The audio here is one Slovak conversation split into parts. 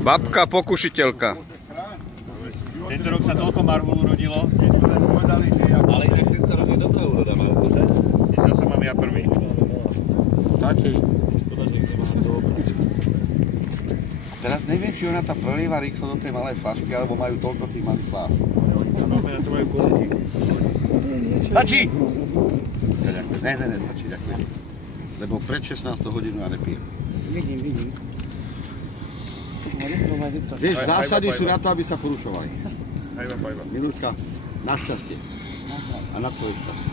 Babka pokušiteľka. Tento rok sa toľko marhulu rodilo. Ale inak tento rok je dobrá úroda marhulu, že? Zase mám ja prvý. Taký. Teraz neviem, či ona tá prelieva rýchlo do tej malej flašky, alebo majú toľko tých malých fľaš. Áno, ja to majú koľky. Stačí! Ne, stačí, ďakujem. Lebo pred 16 hodinu ja nepijem. Vidím. Vieš, zásady sú na to, aby sa porušovali. Ajva. Minútka, na šťastie. A na tvoje šťastie.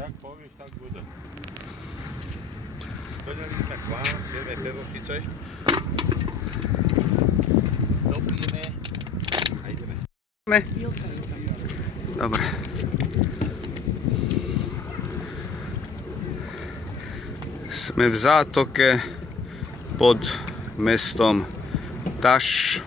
Jak povieš, tak bude. To nelíš tak plán, sieme peroštice. Dopijeme a ideme. Dobre. Sme v zátoke pod mestom Taš.